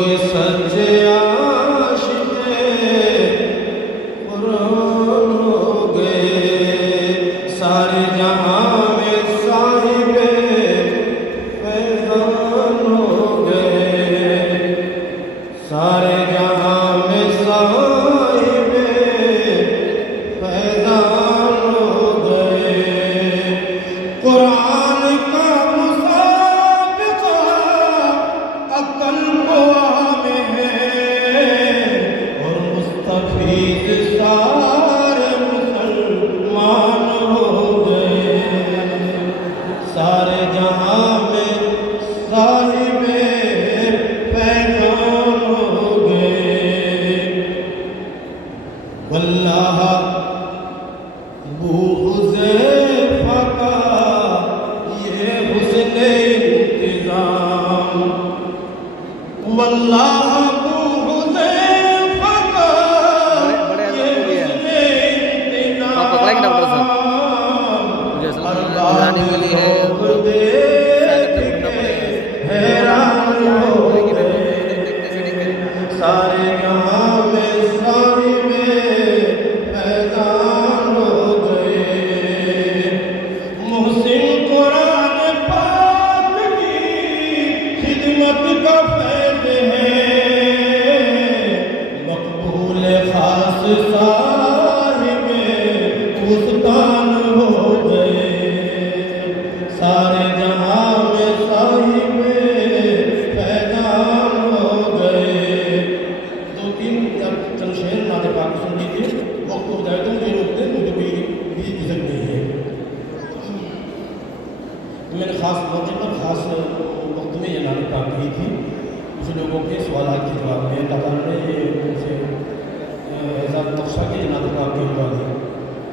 सच्चे आशिक़े कुरान हो गए, सारे जहां में साहिबे फैज़ान हो गए, सारे जहां में साहिबे फैज़ान हो गए। कुरान का मुसाबिक़ा अक़ल को में है और मुस्तफ़ीज़ सारे मुसलमान हो गए, सारे जहां में साहिबे फैज़ान हो गए। वल्लाह अबू हुज़ैफ़ा का ये हुस्न इंतज़ाम, वल्लाह अबू हुज़ैफ़ा का ये हुस्न इंतज़ाम, अरबाब ज़ौक़ देख के हैरान हो गए, सारे जहां में साहिबे फैज़ान हो गए। मुहसिन कुरान पाक की खिदमत का फैज़ है, मक़बूल खास साहिबे उस्तान हो गए, सारे जहां में साहिबे फैज़ान हो गए। दो तीन चंद शेर नाते पाक सुन लीजिए, वक्त हो जाए तो मुझे रोक दें, मुझे कोई भी इज़्ज़त नहीं है। मैंने ख़ास मौके पर ख़ास वक्त में ये नाते पाक की थी, कुछ लोगों के सवाल के जवाब में दादा ने ये मुझसे एज़ाज़ बख्शा के नाते पाक के जवाब दिया।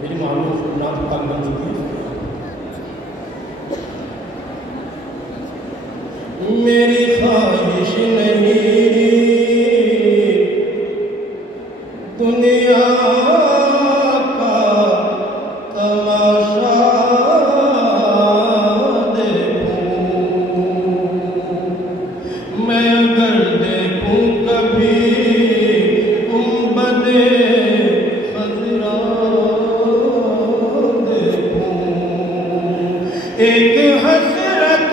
मेरी मालूम नाते पाक बन चुकी है। मेरी ख्वाहिश नहीं दुनिया का तमाशा देखूं, मैं अगर देखूं कभी गुंबदे खज़रा देखूं, एक हसरत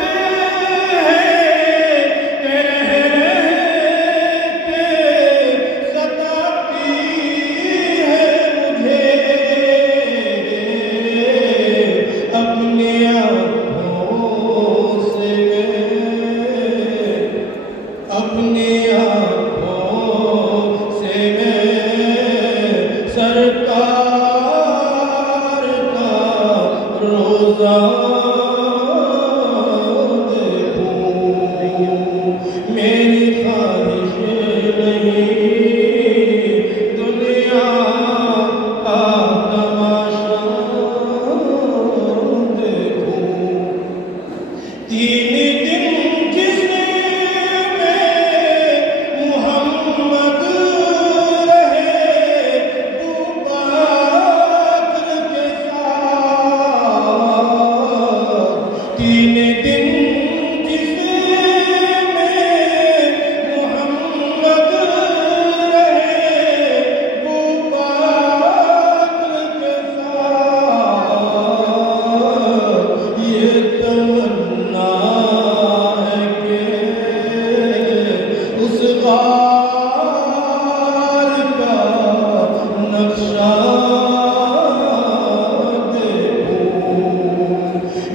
मेरी ख्वाहिश नहीं दुनिया का तमाशा देखूं। तीन दिन जिसमें मुहम्मद रहे बकर के साथ, तीन दिन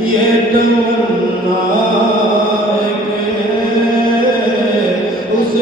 ये तमन्ना है कि उस